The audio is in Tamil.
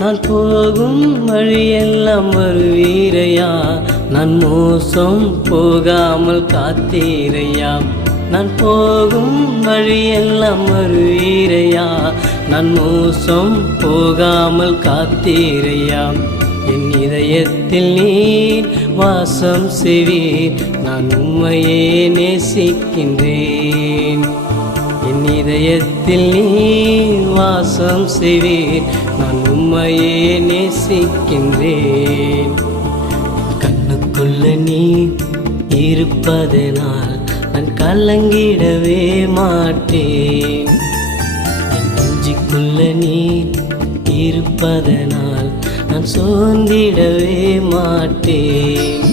நான் போகும் வழியெல்லாம் வருவீரையா, நான் மோசம் போகாமல் காத்தீரையா. நான் போகும் வழியெல்லாம் வருவீரையா, நான் மோசம் போகாமல் காத்தீரையா. என் இதயத்தில் நீர் வாசம் செய்வீர், நான் உம்மையே நேசிக்கின்றேன். என் இதயத்தில் நீர் வாசம் செய்வீர், நான் உம்மையே நேசிக்கின்றேன். கண்ணுக்குள்ள நீ இருப்பதனால் நான் கலங்கிடவே மாட்டேன். என் நெஞ்சுக்குள்ள நீ இருப்பதனால் நான் சோர்ந்திடவே மாட்டேன்.